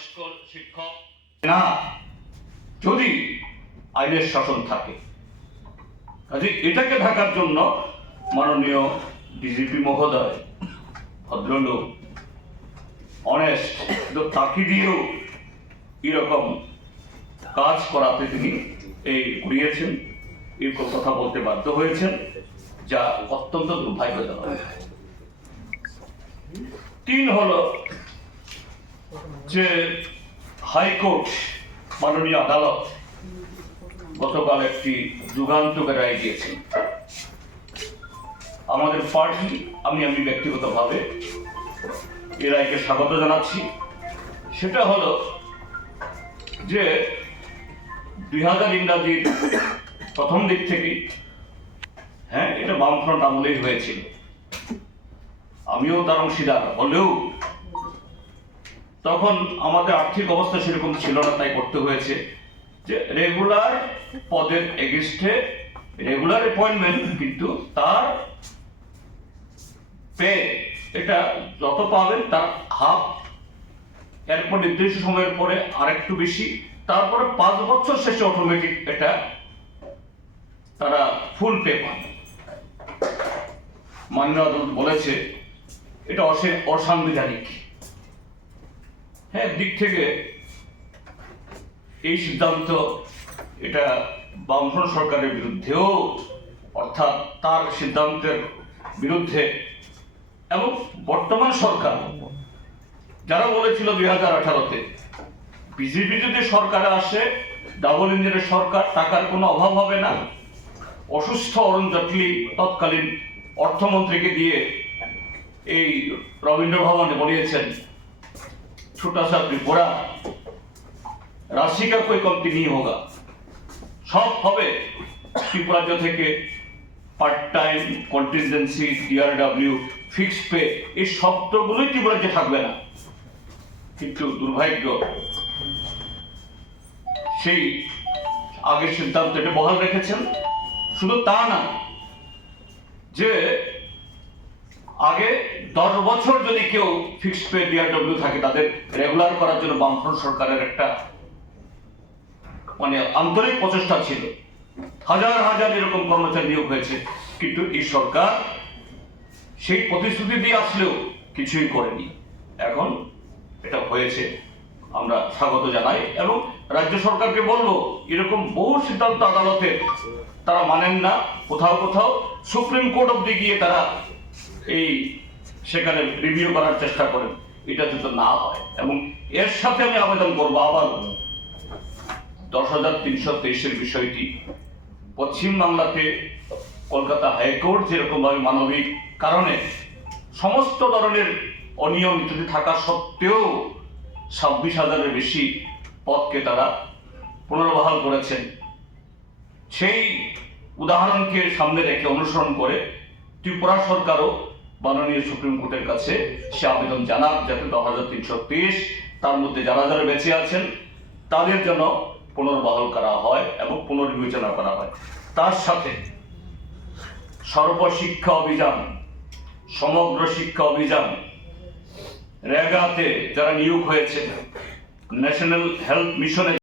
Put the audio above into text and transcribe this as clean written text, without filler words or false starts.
বয়স্ক শিক্ষক না, যদি আইনের শাসন থাকে। কাজে এটাকে ঢাকার জন্য মাননীয় ডিজিপি মহোদয় ভদ্রলোক অনেস্ট, কিন্তু তাকে দিয়েও এরকম কাজ করাতে তিনি ঘুরিয়েছেন, এরকম কথা বলতে বাধ্য হয়েছেন, যা অত্যন্ত দুর্ভাগ্যজনক। 3 হলো যে হাইকোর্ট মাননীয় আদালত গতকাল একটি যুগান্তকারী রায় দিয়েছেন। আমাদের পার্টি, আমি ব্যক্তিগতভাবে এই রায়কে স্বাগত জানাচ্ছি। সেটা হলো যে 2000 ইংরাজির প্রথম দিক থেকেই, হ্যাঁ, এটা বামফ্রন্ট আমলেই হয়েছিল, আমিও তার অংশীদার হলেও তখন আমাদের আর্থিক অবস্থা সেরকম ছিল না, তাই করতে হয়েছে যে রেগুলার পদের এগেইনস্টে রেগুলার অ্যাপয়েন্টমেন্ট, কিন্তু তার পে এটা যত পাবেন তার হাফ, এরপর নির্দিষ্ট সময়ের পরে আরেকটু বেশি, তারপরে 5 বছর শেষে অটোমেটিক এটা তারা ফুল পে পান। মাননীয় আদালত বলেছে এটা অসাংবিধানিক। হ্যাঁ, দিক থেকে এই সিদ্ধান্ত এটা বামফ্রন্ট সরকারের বিরুদ্ধেও, অর্থাৎ তার সিদ্ধান্তের বিরুদ্ধে, এবং বর্তমান সরকার যারা বলেছিল 2018-তে বিজেপি যদি সরকারে আসে, ডাবল ইঞ্জিনের সরকার, টাকার কোনো অভাব হবে না, অসুস্থ অরুণ জেটলি তৎকালীন অর্থমন্ত্রীকে দিয়ে এই রবীন্দ্র ভবনে বলিয়েছেন ছোটা সা ত্রিপুরা রাশি কা কোই কমতি নেই হোগা, সব হবে ত্রিপুরা থেকে part time, contingency, DRW, fixed pay, এই শব্দগুলোই ত্রিপুরাতে থাকবে না। কিন্তু দুর্ভাগ্য, সেই আগের সিদ্ধান্ত এটা বহাল রেখেছেন। শুধু তা না, যে আগে 10 বছর যদি কেউ ফিক্সড পে ডিআরডব্লিউ থাকে, তাদের রেগুলার করার জন্য বামফ্রন্ট সরকারের একটা আন্তরিক প্রচেষ্টা ছিল, হাজার হাজার এরকম কর্মচারী নিয়োগ হয়েছে, কিন্তু এই সরকার সেই প্রতিশ্রুতি দিয়ে আসলেও কিছুই করেনি। এখন এটা হয়েছে, আমরা স্বাগত জানাই, এবং রাজ্য সরকারকে বলবো এরকম বহু সিদ্ধান্ত আদালতের তারা মানেন না, কোথাও কোথাও সুপ্রিম কোর্ট অব্দি গিয়ে তারা সেখানে রিভিউ করার চেষ্টা করেন, এটা যাতে না হয়। এবং এর সাথে আমি আবেদন করবো আবার 10,323-এর বিষয়টি, পশ্চিম বাংলাতে কলকাতা হাইকোর্ট যেরকম ভাবে মানবিক কারণে সমস্ত ধরনের অনিয়ম যদি থাকা সত্ত্বেও 26,000-এর বেশি পদকে তারা পুনর্বহাল করেছেন, সেই উদাহরণকে সামনে রেখে অনুসরণ করে ত্রিপুরা সরকারও মাননীয় সুপ্রিম কোর্টের কাছে সে আবেদন জানাক, যাতে 10,323 তার মধ্যে যারা যারা বেঁচে আছেন তাদের জন্য পুনর্বহাল করা হয় এবং পুনর্বিবেচনা করা হয়। তার সাথে সর্বশিক্ষা অভিযান, সমগ্র শিক্ষা অভিযান, রেগাতে যারা নিয়োগ হয়েছে, ন্যাশনাল হেলথ মিশনে